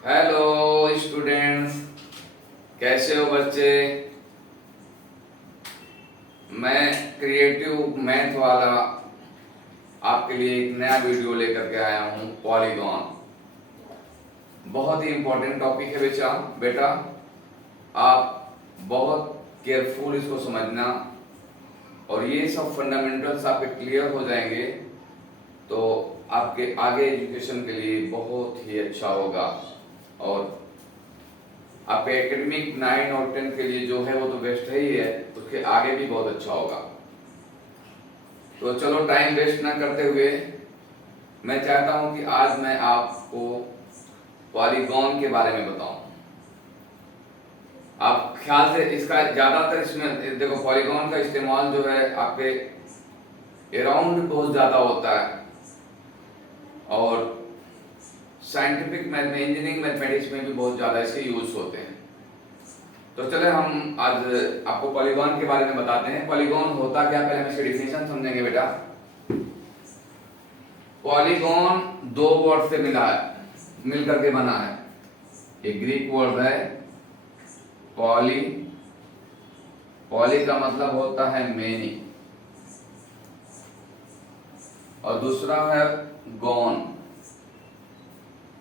Hello students, कैसे हो बच्चे। मैं क्रिएटिव मैथ वाला आपके लिए एक नया वीडियो लेकर के आया हूँ। पॉलीगॉन बहुत ही इंपॉर्टेंट टॉपिक है बेटा। आप बहुत केयरफुल इसको समझना और ये सब फंडामेंटल्स आपके क्लियर हो जाएंगे तो आपके आगे एजुकेशन के लिए बहुत ही अच्छा होगा और आपके एकेडमिक 9 और 10 के लिए जो है वो तो बेस्ट है ही है, उसके आगे भी बहुत अच्छा होगा। तो चलो टाइम वेस्ट ना करते हुए मैं चाहता हूं कि आज मैं आपको पॉलीगॉन के बारे में बताऊं। आप ख्याल से इसका ज्यादातर इसमें देखो, पॉलीगॉन का इस्तेमाल जो है आपके अराउंड बहुत ज्यादा होता है और साइंटिफिक मैथ में, इंजीनियरिंग मैथमेटिक्स में भी बहुत ज्यादा इसके यूज होते हैं। तो चले हम आज आपको पॉलीगॉन के बारे में बताते हैं। पॉलीगॉन होता क्या, पहले हम इसकी डिफिनेशन समझेंगे बेटा। पॉलीगॉन दो वर्ड से मिल करके बना है। एक ग्रीक वर्ड है पॉली, पॉली का मतलब होता है मेनी, और दूसरा है गॉन,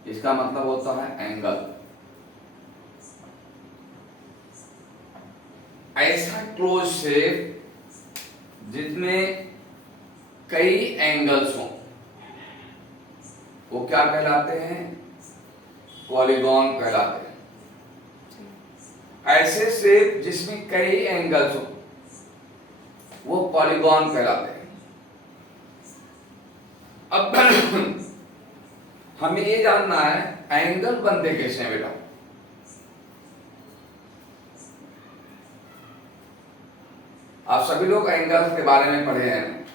इसका मतलब होता है एंगल। ऐसा क्लोज शेप जिसमें कई एंगल्स हों वो क्या कहलाते हैं? पॉलीगॉन कहलाते हैं। ऐसे शेप जिसमें कई एंगल्स हो वो पॉलीगॉन कहलाते हैं। अब हमें ये जानना है एंगल बनते कैसे हैं बेटा। आप सभी लोग एंगल्स के बारे में पढ़े हैं।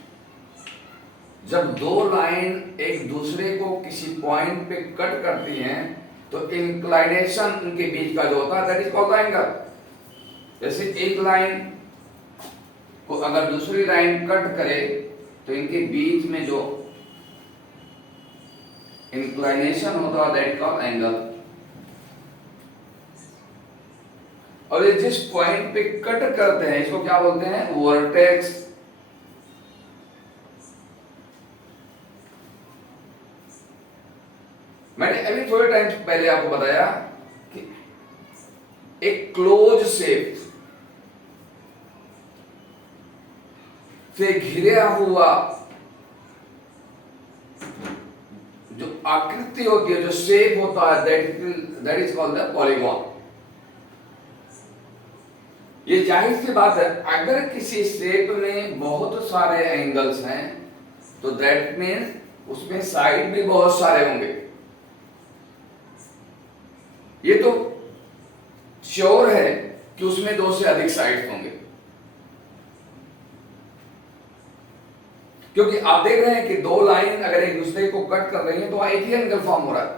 जब दो लाइन एक दूसरे को किसी पॉइंट पे कट करती हैं तो इंक्लाइनेशन उनके बीच का जो होता है दैट इज कॉल्ड एंगल। जैसे एक लाइन को अगर दूसरी लाइन कट करे तो इनके बीच में जो इंक्लाइनेशन होता है दैट इज कॉल्ड एंगल। और ये जिस पॉइंट पे कट करते हैं इसको क्या बोलते हैं? वर्टेक्स। मैंने अभी थोड़े टाइम पहले आपको बताया कि एक क्लोज शेप से घिरा हुआ जो आकृति होती है, जो शेप होता है that is called the polygon. ये जाहिर सी बात है, अगर किसी शेप में बहुत सारे एंगल्स हैं तो दैट मीन्स उसमें साइड भी बहुत सारे होंगे। ये तो श्योर है कि उसमें दो से अधिक साइड्स होंगे, क्योंकि आप देख रहे हैं कि दो लाइन अगर एक दूसरे को कट कर रही है तो एक ही एंगल फॉर्म हो रहा है।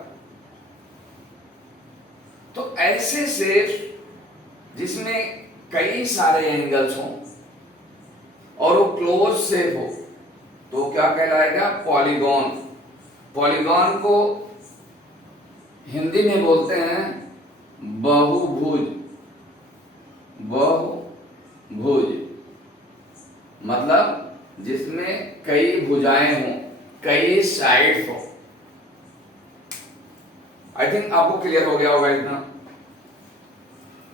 तो ऐसे शेप जिसमें कई सारे एंगल्स हों और वो क्लोज शेप हो तो क्या कहलाएगा? पॉलीगॉन। पॉलीगॉन को हिंदी में बोलते हैं बहुभुज। बहुभुज मतलब जिसमें कई भुजाएं हों, कई साइड्स हो। आई थिंक आपको क्लियर हो गया होगा इतना।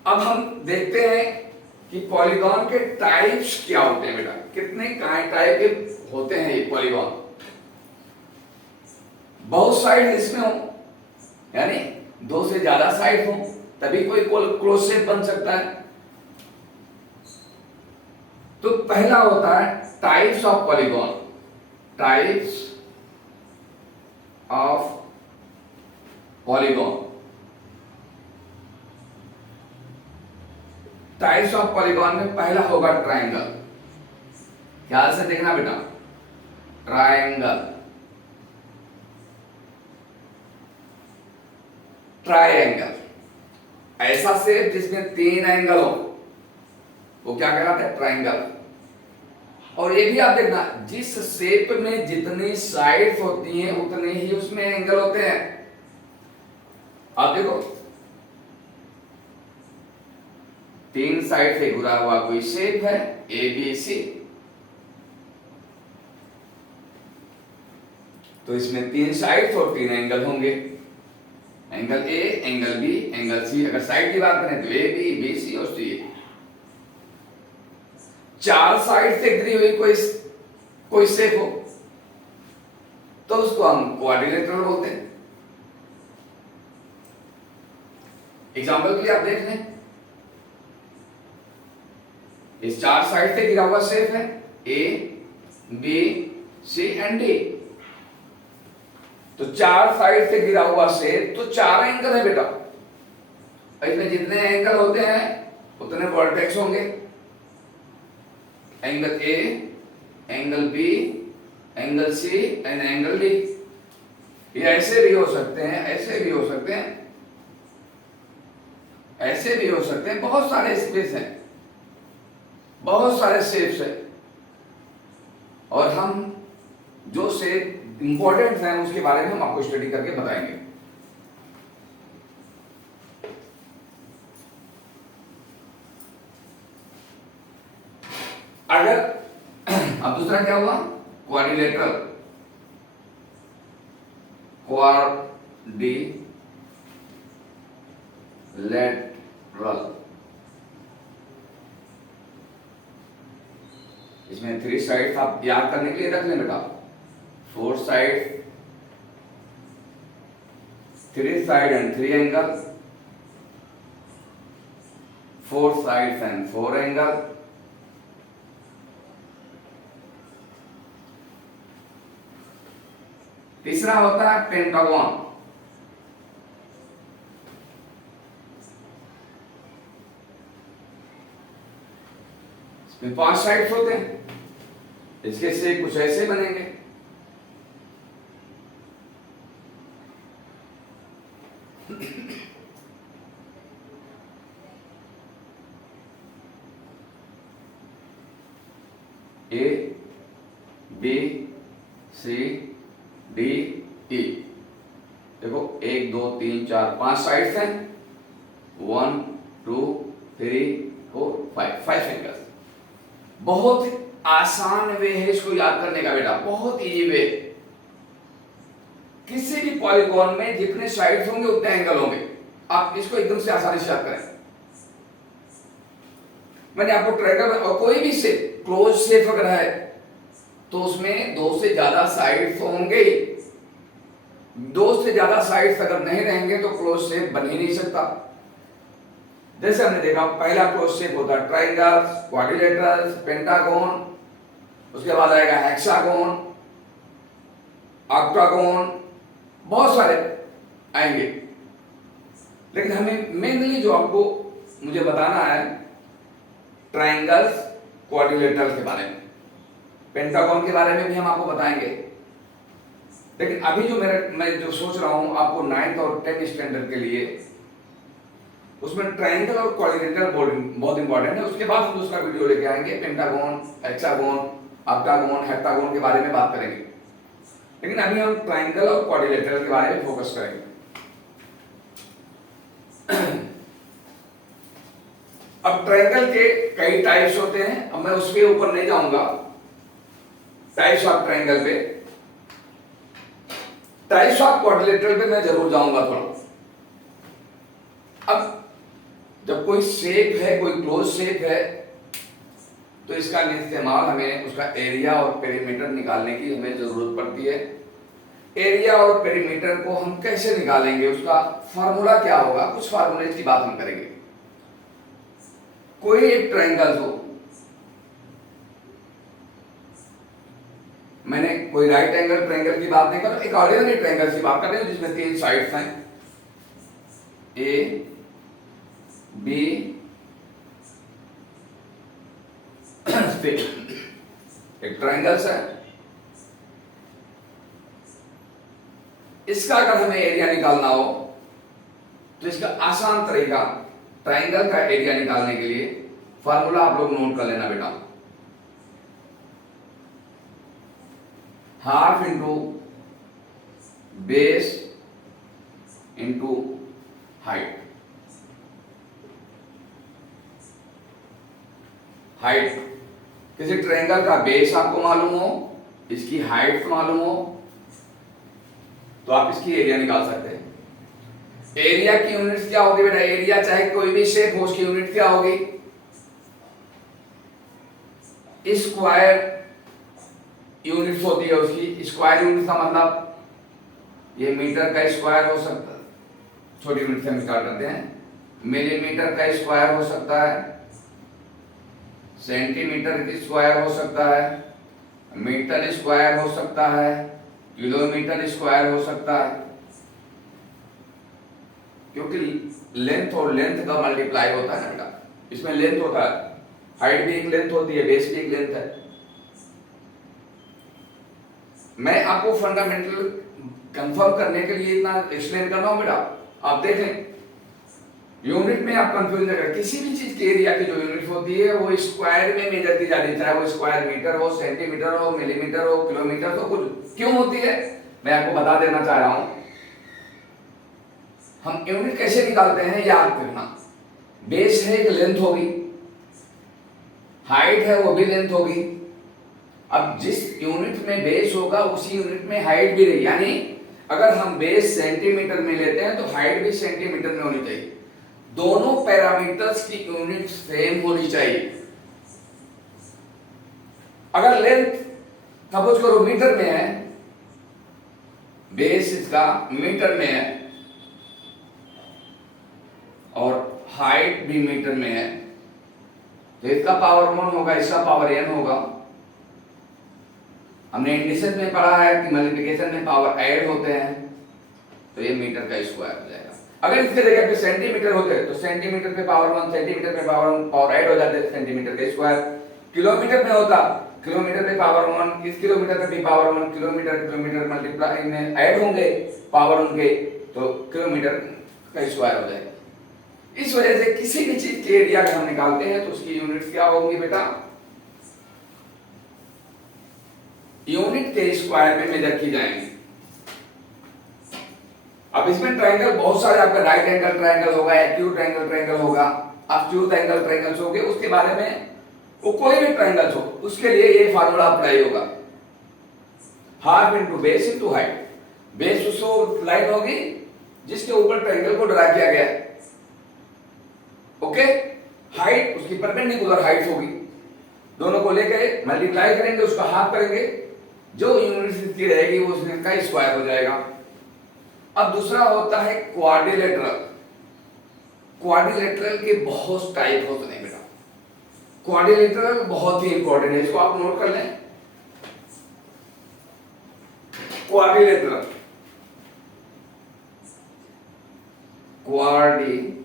अब हम देखते हैं कि पॉलीगॉन के टाइप्स क्या होते हैं बेटा। कितने टाइप के होते हैं ये पॉलीगॉन? बहुत साइड इसमें हो, यानी दो से ज्यादा साइड हो तभी कोई क्लोज शेप बन सकता है। तो पहला होता है types of polygon. Types of polygon. Types of polygon में पहला होगा ट्रायंगल। ख्याल से देखना बेटा, ट्रायंगल। ट्रायंगल ऐसा शेप जिसमें तीन एंगल हो वो क्या कहलाता है? ट्रायंगल। और ये भी आप देखना, जिस शेप में जितनी साइड्स होती हैं उतने ही उसमें एंगल होते हैं। आप देखो, तीन साइड से घुरा हुआ कोई शेप है ए बी सी, तो इसमें तीन साइड्स और तीन एंगल होंगे, angle A, angle B, angle C. अगर साइड की बात करें तो ए बी, बी सी और सी। चार साइड से घिरी हुई कोई शेप हो तो उसको हम क्वाड्रिलेटरल बोलते हैं। एग्जाम्पल के लिए आप देख लें, इस चार साइड से घिरा हुआ शेप है A B C and D. तो चार साइड से घिरा हुआ शेप, तो चार एंगल है बेटा। इसमें जितने एंगल होते हैं उतने वर्टेक्स होंगे, angle A, angle B, angle C and angle D. ये ऐसे भी हो सकते हैं, ऐसे भी हो सकते हैं, ऐसे भी हो सकते हैं। बहुत सारे स्पेस हैं, बहुत सारे शेप्स हैं, और हम जो शेप इंपॉर्टेंट है उसके बारे में हम आपको स्टडी करके बताएंगे। अगर अब दूसरा क्या हुआ, क्वाड्रिलेटरल, क्वाड्रिलेटरल। इसमें थ्री साइड्स आप याद करने के लिए रख लें बेटा, four side, three side and three angle, four sides and four angle. तीसरा होता है पेंटागन। इसमें पांच साइड्स होते हैं, इसके से कुछ ऐसे बनेंगे। A B C D E. देखो, एक दो तीन चार पांच साइड्स हैं, 1 2 3 4 5 फिंगर्स। बहुत आसान वे है इसको याद करने का बेटा, बहुत इजी वे। किसी भी पॉलीगॉन में जितने साइड्स होंगे उतने एंगल होंगे। आप इसको एकदम से आसानी से याद करें। मैंने आपको ट्रायंगल और कोई भी शेप, क्लोज शेप अगर है तो उसमें दो से ज्यादा साइड्स होंगे। दो से ज्यादा साइड्स अगर नहीं रहेंगे तो क्लोज शेप बन ही नहीं सकता। जैसे हमने देखा, पहला क्लोज शेप होता है ट्रायंगल्स, क्वाड्रिलेटरल्स, पेंटागन, उसके बाद आएगा हेक्सागन, ऑक्टागन, बहुत सारे आएंगे। लेकिन हमें मेनली जो आपको मुझे बताना है, ट्रायंगल्स, क्वाड्रिलेटरल्स के बारे में, पेंटागन के बारे में भी हम आपको बताएंगे। लेकिन अभी जो मैं जो सोच रहा हूं आपको 9th और 10th स्टैंडर्ड के लिए, उसमें ट्रायंगल और क्वाड्रिलेटरल बहुत इंपॉर्टेंट है। उसके बाद हम दूसरा वीडियो लेके आएंगे, पेंटागन, हेक्सागन, ऑक्टागन, हेप्टागन के बारे में बात करेंगे। लेकिन अभी हम ट्रायंगल और क्वाड्रिलेटरल के बारे में फोकस करेंगे। अब ट्रायंगल के कई टाइप्स होते हैं, अब मैं उसके ऊपर नहीं जाऊंगा, टाइप्स ऑफ ट्रायंगल पे। टाइप्स ऑफ क्वाड्रिलेटरल पे मैं जरूर जाऊंगा थोड़ा। अब जब कोई शेप है, कोई क्लोज शेप है, तो इसका इस्तेमाल हमें उसका एरिया और पेरीमीटर निकालने की हमें जरूरत पड़ती है। एरिया और पेरीमीटर को हम कैसे निकालेंगे, उसका फार्मूला क्या होगा, कुछ फार्मूले की बात हम करेंगे। कोई एक ट्रायंगल हो, मैंने कोई राइट एंगल ट्रायंगल की बात नहीं कर रहा, एक ऑर्डिनरी ट्रायंगल की बात कर रहे हैं जिसमें तीन साइड्स हैं, ए बी एक ट्रायंगल्स है। इसका अगर हमें एरिया निकालना हो तो इसका आसान तरीका, ट्रायंगल का एरिया निकालने के लिए फार्मूला आप लोग नोट कर लेना बेटा, half into base into height. Height किसी ट्रायंगल का बेस आपको मालूम हो, इसकी हाइट मालूम हो, तो आप इसकी एरिया निकाल सकते हैं। एरिया की यूनिट्स क्या होती है बेटा? एरिया चाहे कोई भी शेप हो, उसकी यूनिट क्या होगी? स्क्वायर यूनिट्स होती है उसकी। स्क्वायर यूनिट का मतलब ये मीटर का स्क्वायर हो सकता है, छोटी यूनिट से हम स्टार्ट करते हैं। मिलीमीटर का स्क्वायर हो सकता है, सेंटीमीटर की स्क्वायर हो सकता है, मीटर स्क्वायर हो सकता है, किलोमीटर स्क्वायर हो सकता है, क्योंकि लेंथ और लेंथ का मल्टीप्लाई होता है बेटा। इसमें लेंथ होता है, हाइट भी एक लेंथ होती है, बेस भी एक लेंथ है। मैं आपको फंडामेंटल कंफर्म करने के लिए इतना एक्सप्लेन कर रहा हूं बेटा। आप देखें, यूनिट में आप कंफ्यूज नहीं करें। किसी भी चीज के एरिया की जो यूनिट होती है वो स्क्वायर में मेजर की जाती है, चाहे वो स्क्वायर मीटर हो, सेंटीमीटर हो, मिलीमीटर हो, किलोमीटर हो। कुछ क्यों होती है मैं आपको बता देना चाह रहा हूं। हम यूनिट कैसे निकालते हैं याद करना। बेस है, एक लेंथ होगी, हाइट है वो भी लेंथ होगी। अब जिस यूनिट में बेस होगा उसी यूनिट में हाइट भी रहेगी, यानी अगर हम बेस सेंटीमीटर में लेते हैं तो हाइट भी सेंटीमीटर में होनी चाहिए। दोनों पैरामीटर्स की यूनिट सेम होनी चाहिए। अगर लेंथ सपोज करो मीटर में है, बेस इसका मीटर में है और हाइट भी मीटर में है, तो इसका पावर 1 होगा, इसका पावर n होगा। हमने इंडिसेस में पढ़ा है कि मल्टीप्लिकेशन में पावर ऐड होते हैं, तो ये मीटर का स्क्वायर हो जाएगा। अगर इसके जगह पे सेंटीमीटर होते तो सेंटीमीटर पे पावर 1, सेंटीमीटर पे पावर 1 पावर ऐड हो जाते, सेंटीमीटर का स्क्वायर। किलोमीटर में होता, किलोमीटर पे पावर 1, इस किलोमीटर पे भी पावर 1, किलोमीटर किलोमीटर मल्टीप्लाई में ऐड होंगे पावर उनके, तो किलोमीटर का स्क्वायर हो जाएगा। इस वजह से किसी भी चीज के एरिया अगर हम निकालते हैं तो उसकी यूनिट्स क्या होंगी बेटा? यूनिट के स्क्वायर में मेजर की जाएंगी। अब इसमें ट्रायंगल बहुत सारे, आपका राइट एंगल ट्रायंगल होगा, एक्यूट एंगल ट्रायंगल होगा, ऑब्ट्यूज एंगल ट्रायंगल्स होंगे। उसके बारे में वो कोई भी ट्रायंगल्स हो उसके लिए ये फार्मूला अप्लाई होगा, half into base into height. Base उसको लाइन होगी जिसके ऊपर ट्रायंगल को ड्रा किया गया है, ओके। हाइट उसकी परपेंडिकुलर हाइट होगी, दोनों को लेकर मल्टीप्लाई करेंगे, उसका हाफ करेंगे, जो यूनिट की रहेगी वो उसमें का स्क्वायर हो जाएगा। अब दूसरा होता है क्वाड्रिलेटरल। क्वाड्रिलेटरल के बहुत टाइप होते हैं बेटा। क्वाड्रिलेटरल बहुत ही इंपॉर्टेंट है, इसको आप नोट कर लें। क्वाड्रिलेटरल, क्वाड्रिलेटरल,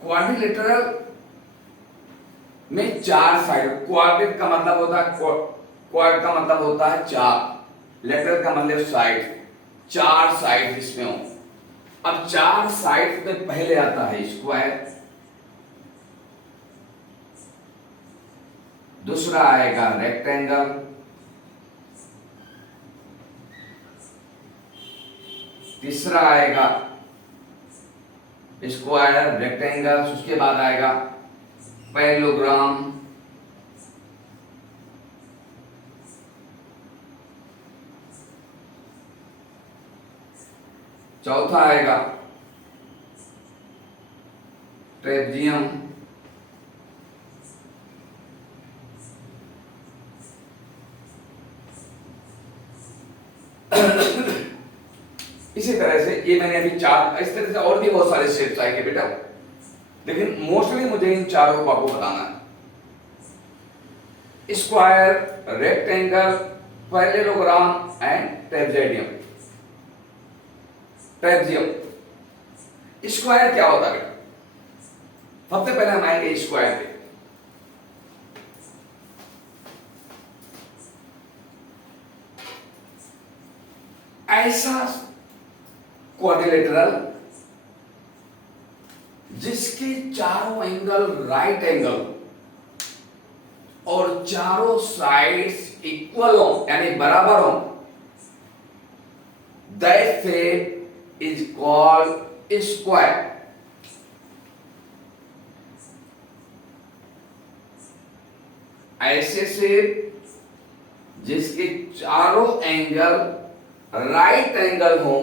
क्वाड्रिलेटरल में चार साइड। क्वाड्रेट का मतलब होता है, क्वाड का मतलब होता है चार, लेटरल का मतलब साइड, चार साइड इसमें हो। अब चार साइड में पहले आता है स्क्वायर, दूसरा आएगा रेक्टेंगल, तीसरा आएगा स्क्वायर रेक्टेंगल, उसके बाद आएगा पैरेललोग्राम, चौथा आएगा ट्रेपजियम, इसी तरह से ये मैंने अभी चार, इस तरह से और भी बहुत सारे शेप्स आएंगे बेटा, लेकिन मोस्टली मुझे इन चारों को आपको बताना है। Square, rectangle, parallelogram and trapezium. Trapezium, square क्या होता है बेटा? सबसे पहले हम आएंगे स्क्वायर पे। ऐसा क्वाड्रिलेटरल जिसके चारों एंगल राइट एंगल, और चारों साइड्स इक्वल हो यानी बराबर हो, that shape is called square. ऐसे शेप जिसके चारों एंगल राइट एंगल हो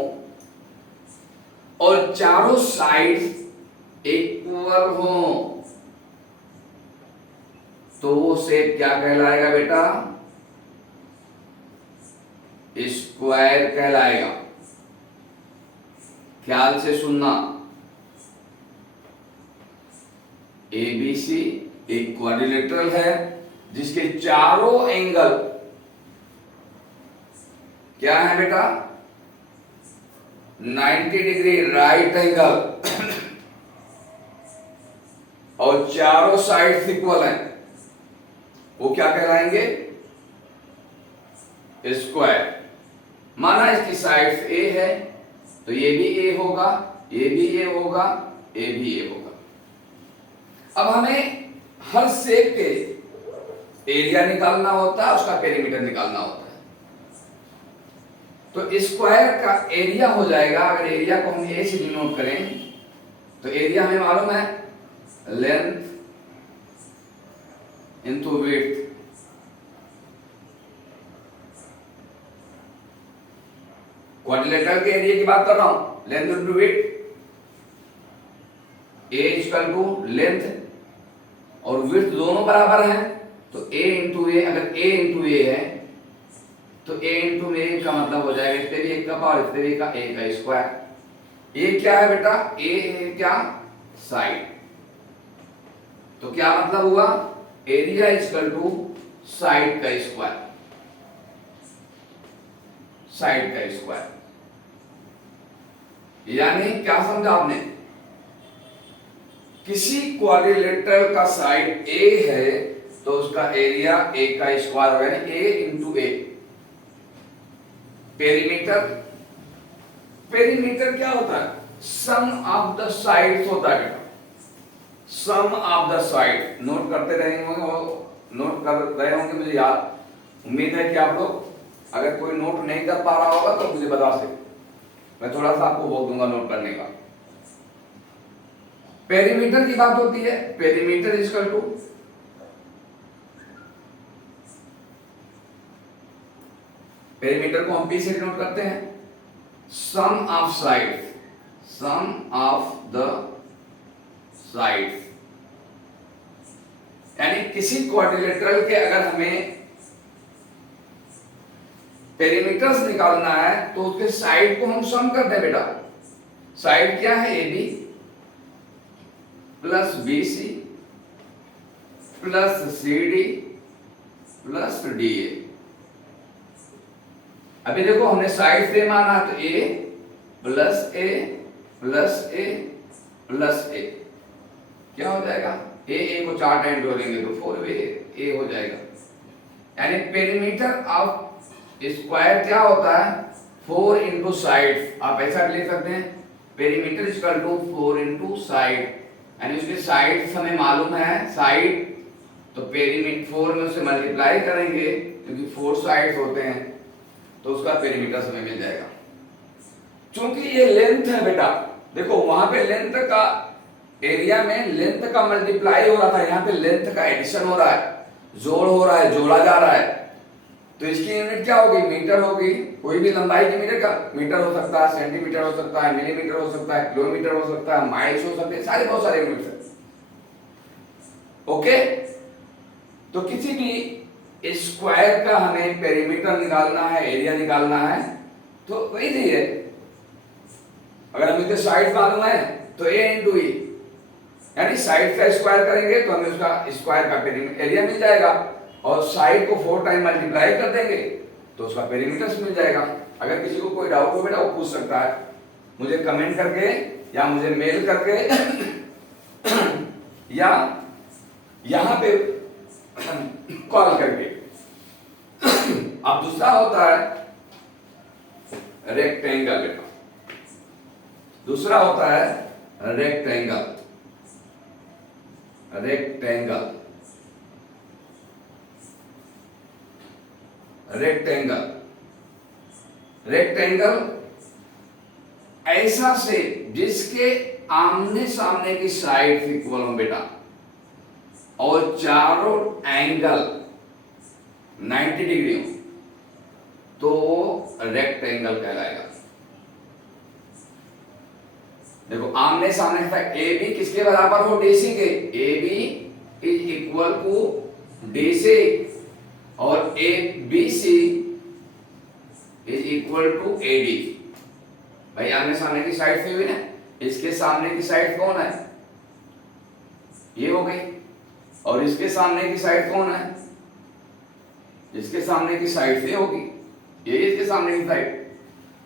और चारों साइड्स इक्वल हो, तो वो शेप क्या कहलाएगा बेटा? स्क्वायर कहलाएगा। ख्याल से सुनना, एबीसी एक क्वाड्रिलेटरल है जिसके चारों एंगल क्या है बेटा? 90 डिग्री राइट एंगल और चारों साइड्स इक्वल हैं, वो क्या कहलाएंगे? स्क्वायर। माना इसकी साइड्स ए है तो ये भी ए होगा, ये भी ए होगा, ये भी ए होगा। अब हमें हर शेप के एरिया निकालना होता है, उसका पेरीमीटर निकालना होता है। तो स्क्वायर का एरिया हो जाएगा, अगर एरिया को हम ए से डिनोट करें तो एरिया हमें मालूम है लेंथ इनटू विड्थ। क्वाड्रिलेटरल के एरिया की बात कर रहा हूं, length into width. A equal to length और विड्थ दोनों बराबर हैं, तो ए इंटू ए, अगर ए इंटू ए है तो ए इंटू ए का मतलब हो जाएगा इससे भी एक का पावर, इससे भी का ए का स्क्वायर। ए क्या है बेटा? ए है क्या? साइड। तो क्या मतलब हुआ? एरिया इक्वल टू साइड का स्क्वायर, साइड का स्क्वायर। यानी क्या समझा आपने? किसी क्वाड्रिलेटरल का साइड ए है तो उसका एरिया ए का स्क्वायर होगा, यानी ए इंटू ए। पेरीमीटर, पेरीमीटर क्या होता है? सम ऑफ द साइड्स होता है बेटा, सम ऑफ द साइड। नोट करते रहेंगे, नोट कर रहे होंगे, मुझे याद उम्मीद है कि आप लोग, अगर कोई नोट नहीं कर पा रहा होगा तो मुझे बता सकते, मैं थोड़ा सा आपको बोल दूंगा नोट करने का। पेरीमीटर की बात होती है, पेरीमीटर इक्वल टू पेरीमीटर को हम पी से डिनोट करते हैं sum of sides, sum of the sides. यानी किसी क्वाड्रिलेटरल के अगर हमें पेरीमीटर्स निकालना है तो उसके साइड को हम सम करते हैं बेटा। साइड क्या है? A B plus B C plus C D plus D A. अभी देखो हमने साइड से माना तो A plus A plus A plus A, क्या हो जाएगा? ए को 4 टाइम जोड़ेंगे तो 4 ए हो जाएगा। यानी पेरीमीटर ऑफ स्क्वायर क्या होता है? 4 इंटू साइड। आप ऐसा भी लिख सकते हैं perimeter equal to 4 into side, यानी उसके साइड हमें मालूम है साइड, तो पेरीमीटर 4 में उसे मल्टीप्लाई करेंगे क्योंकि 4 साइड्स होते हैं तो उसका पेरीमीटर हमें मिल जाएगा। क्योंकि ये लेंथ है बेटा, देखो वहां पे लेंथ का एरिया में लेंथ का मल्टीप्लाई हो रहा था, यहाँ पे लेंथ का एडिशन हो रहा है, जोड़ हो रहा है, जोड़ा जा रहा है। तो इसकी यूनिट क्या होगी? मीटर होगी। कोई भी लंबाई की मीटर का मीटर हो सकता है, सेंटीमीटर हो सकता है, मिलीमीटर हो सकता है, किलोमीटर हो सकता है, माइल्स हो सकते हैं, सारे बहुत सारे यूनिट्स हैं। ओके, तो किसी भी स्क्वायर का हमें पेरीमीटर निकालना है, एरिया निकालना है, तो वही है। अगर हमें साइड मालूम है तो ए इंटू ई, यानी साइड का स्क्वायर करेंगे तो हमें उसका स्क्वायर का पेरीमीटर एरिया मिल जाएगा, और साइड को 4 टाइम मल्टीप्लाई कर देंगे तो उसका पेरीमीटर मिल जाएगा। अगर किसी को कोई डाउट हो बेटा वो पूछ सकता है, मुझे कमेंट करके या मुझे मेल करके या यहां पे कॉल करके। अब दूसरा होता है रेक्टेंगल बेटा, दूसरा होता है रेक्टेंगल। रेक्टेंगल रेक्टेंगल, रेक्टेंगल ऐसा शेप जिसके आमने सामने की साइड इक्वल हो बेटा और चारों एंगल 90 डिग्री हो तो रेक्टेंगल कहलाएगा। देखो आमने सामने का ए बी किसके बराबर हो, डीसी के, A B is equal to DC और A B C is equal to A D. भाई आमने सामने की साइड से हुई ना, इसके सामने की साइड कौन है, ये हो गई, और इसके सामने की साइड कौन है, इसके सामने की साइड से होगी, ये इसके सामने की साइड,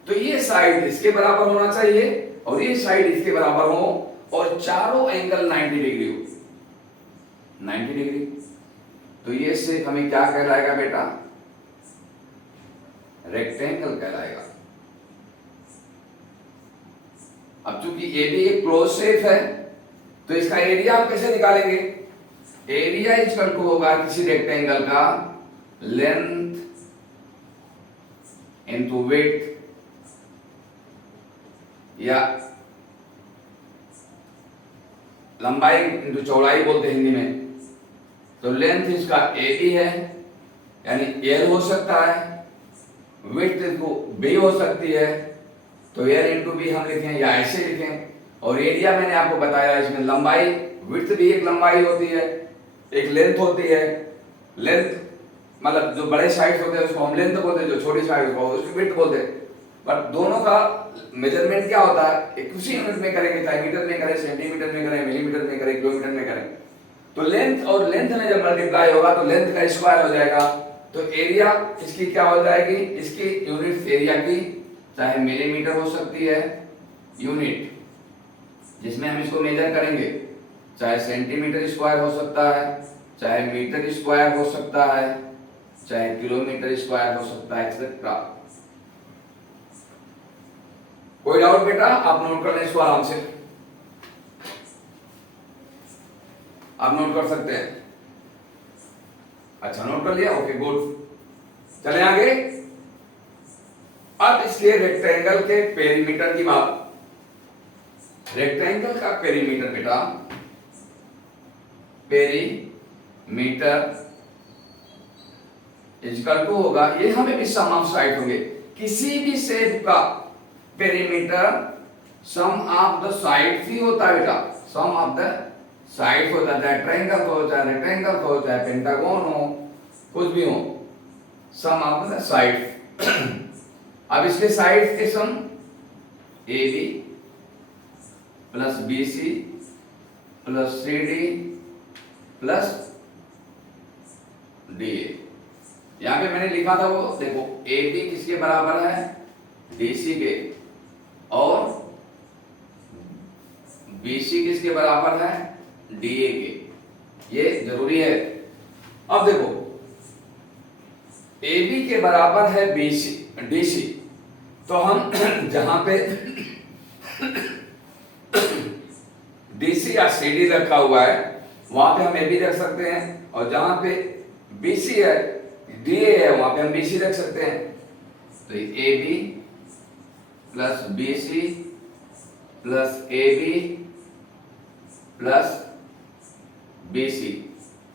तो ये साइड इसके बराबर होना चाहिए और ये साइड इसके बराबर हो और चारों एंगल 90 डिग्री हो, 90 डिग्री, तो ये शेप हमें क्या कहलाएगा बेटा, रेक्टेंगल कहलाएगा। अब चूंकि ए भी एक क्लोज शेप है तो इसका एरिया आप कैसे निकालेंगे, एरिया इक्वल टू होगा किसी रेक्टेंगल का लेंथ इनटू विड्थ या लंबाई इनटू चौड़ाई बोलते हैं हिंदी में। तो लेंथ इसका ए बी है यानी एल हो सकता है, विड्थ इसको बी हो सकती है, तो एल इंटू बी हम लिखें या ऐसे लिखें, और एरिया मैंने आपको बताया इसमें लंबाई, विड्थ भी एक लंबाई होती है, एक लेंथ होती है, लेंथ मतलब जो बड़े साइड होते हैं उसको हम लेंथ बोलते हैं, जो छोटी साइड को उसको विड्थ बोलते हैं, बट दोनों का मेजरमेंट क्या होता है, एक उसी यूनिट में करेंगे, चाहे मीटर में करें, सेंटीमीटर में करें, मिलीमीटर में करें, किलोमीटर में करें, तो लेंथ और लेंथ में जब मल्टीप्लाई होगा तो लेंथ का स्क्वायर हो जाएगा, तो एरिया इसकी क्या हो जाएगी, इसकी यूनिट एरिया की, चाहे मिलीमीटर हो सकती है यूनिट जिसमें हम इसको मेजर करेंगे, चाहे सेंटीमीटर स्क्वायर हो सकता है, चाहे मीटर स्क्वायर हो सकता है, चाहे किलोमीटर स्क्वायर हो सकता है, एक्सेट्रा। कोई डाउट बेटा, आप नोट कर लें इसको आराम से, आप नोट कर सकते हैं। अच्छा नोट कर लिया, ओके गुड, चले आगे। अब इसके रेक्टेंगल के पेरीमीटर की बात, रेक्टेंगल का पेरीमीटर बेटा, पेरीमीटर इक्वल टू होगा, ये हमें भी सम ऑफ साइड होंगे, किसी भी शेप का perimeter sum of the sides ही होता है बेटा, सम ऑफ द साइड्स होता है, चाहे ट्रायंगल हो, चाहे रेक्टेंगल हो, चाहे पेंटागन हो, कुछ भी हो, सम ऑफ द साइड्स। अब इसके साइड्स के sum A B plus B C plus C D plus D A. यहां पे मैंने लिखा था वो देखो, ए बी किसके बराबर है, डी सी के, और बी सी किसके बराबर है, डी ए के, ये जरूरी है। अब देखो ए बी के बराबर है बी सी डी सी, तो हम जहां पे डी सी या सी डी रखा हुआ है वहां पे हम ए बी रख सकते हैं, और जहां पे बी सी है, डी ए है, वहां पे हम बी सी रख सकते हैं। तो A B plus B C plus A B plus B C,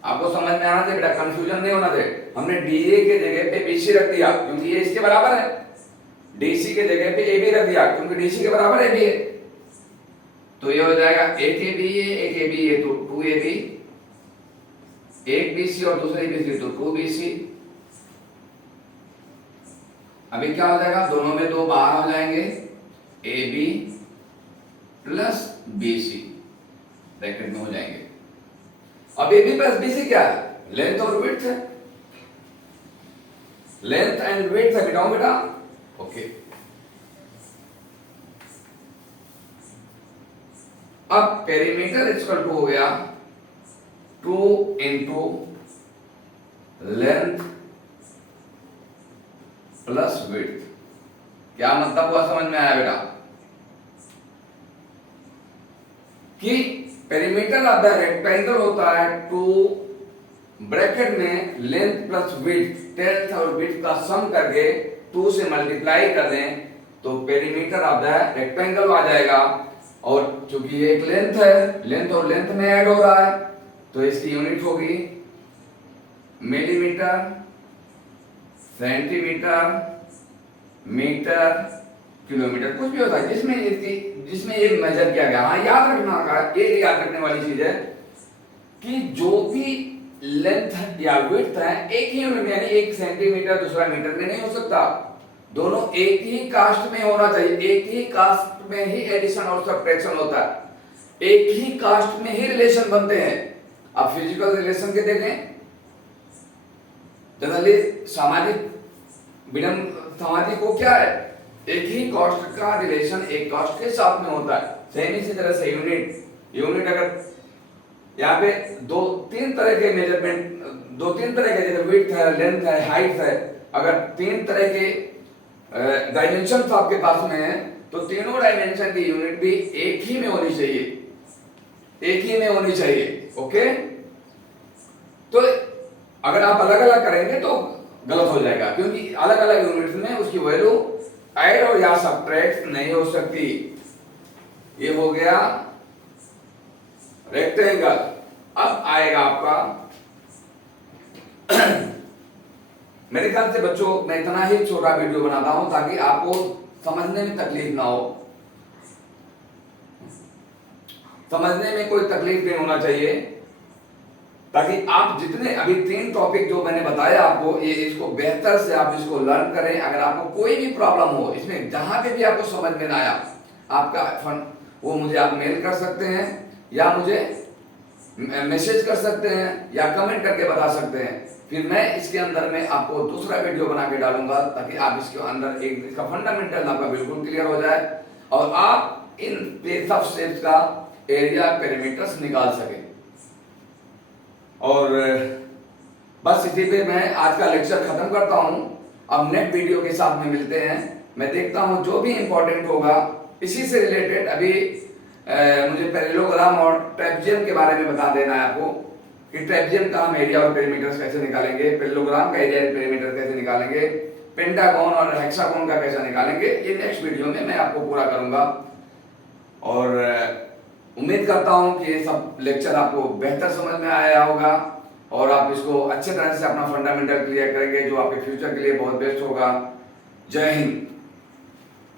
आपको समझ में आना चाहिए बेटा, कंफ्यूजन नहीं होना चाहिए। हमने डी ए के जगह पे बी सी रख दिया क्योंकि ये इसके बराबर है, डी सी के जगह पे ए बी रख दिया क्योंकि डी सी के बराबर ए बी है, तो ये हो जाएगा एक ए बी ए, एक ए बी ए तो 2 ए बी, एक बी सी और दूसरे बी सी तो 2 बी सी। अभी क्या हो जाएगा, दोनों में 2 बाहर हो जाएंगे, A B plus B C bracket में हो जाएंगे। अब A B plus B C क्या है, लेंथ और विड्थ है, लेंथ एंड विड्थ है बेटा, बेटा ओके। अब पेरीमीटर इक्वल टू हो गया 2 इंटू लेंथ प्लस विड्थ। क्या मतलब हुआ, समझ में आया बेटा, कि पेरीमीटर ऑफ द रेक्टेंगल होता है 2 ब्रैकेट में लेंथ प्लस विड्थ, टेंथ और विड्थ का सम करके 2 से मल्टीप्लाई कर दें तो पेरीमीटर ऑफ द रेक्टेंगल आ जाएगा। और चूंकि ये एक लेंथ है, लेंथ और लेंथ में ऐड हो रहा है तो इसकी यूनिट होगी मिलीमीटर, सेंटीमीटर, मीटर, किलोमीटर, कुछ भी होता है जिसमें ये मेजर किया गया। हाँ याद रखना का ये याद रखने वाली चीज है कि जो भी लेंथ या विड्थ है एक ही यूनिट, यानी एक सेंटीमीटर दूसरा मीटर में नहीं हो सकता, दोनों एक ही कास्ट में होना चाहिए। एक ही कास्ट में ही एडिशन और सब्ट्रैक्शन होता है, एक ही कास्ट में ही रिलेशन बनते हैं। अब फिजिकल रिलेशन के देखें, जनरली सामाजिक को क्या है, एक ही कास्ट का रिलेशन एक कास्ट के साथ में होता है। सेम इसी तरह से यूनिट अगर यहाँ पे दो तीन तरह के जैसे विड्थ है, लेंथ है, हाइट है, अगर 3 तरह के डायमेंशन आपके पास में है तो तीनों डायमेंशन की यूनिट भी एक ही में होनी चाहिए, ओके। तो अगर आप अलग अलग करेंगे तो गलत हो जाएगा, क्योंकि अलग अलग यूनिट्स में उसकी वैल्यू ऐड और या सब्ट्रैक्ट नहीं हो सकती। ये हो गया रेक्टेंगल। अब आएगा आपका मेरे ख्याल से बच्चों मैं इतना ही छोटा वीडियो बनाता हूं ताकि आपको समझने में तकलीफ ना हो, समझने में कोई तकलीफ नहीं होना चाहिए, ताकि आप जितने अभी 3 टॉपिक जो मैंने बताया आपको, ये इसको बेहतर से आप इसको लर्न करें। अगर आपको कोई भी प्रॉब्लम हो इसमें, जहां पे भी आपको समझ में ना आया, आपका वो मुझे आप मेल कर सकते हैं या मुझे मैसेज कर सकते हैं या कमेंट करके बता सकते हैं। फिर मैं इसके अंदर में आपको दूसरा वीडियो बना के डालूंगा ताकि आप इसके अंदर एक इसका फंडामेंटल आपका बिल्कुल क्लियर हो जाए और आप इन बेस ऑफ शेप्स का एरिया पेरीमीटर्स निकाल सके। और बस इसी पे मैं आज का लेक्चर खत्म करता हूं। अब नेक्स्ट वीडियो के साथ में मिलते हैं। मैं देखता हूं जो भी इंपॉर्टेंट होगा इसी से रिलेटेड। अभी मुझे पैरेललोग्राम और ट्रेपेजियम के बारे में बता देना है आपको कि ट्रेपेजियम का हम एरिया और पेरीमीटर्स कैसे निकालेंगे, पैरेललोग्राम का एरिया और पेरीमीटर कैसे निकालेंगे, पेंटागन और हेक्सागन का कैसे निकालेंगे, ये नेक्स्ट वीडियो में मैं आपको पूरा करूंगा। और उम्मीद करता हूं कि ये सब लेक्चर आपको बेहतर समझ में आया होगा और आप इसको अच्छे तरह से अपना फंडामेंटल क्लियर करेंगे, जो आपके फ्यूचर के लिए बहुत बेस्ट होगा। जय हिंद।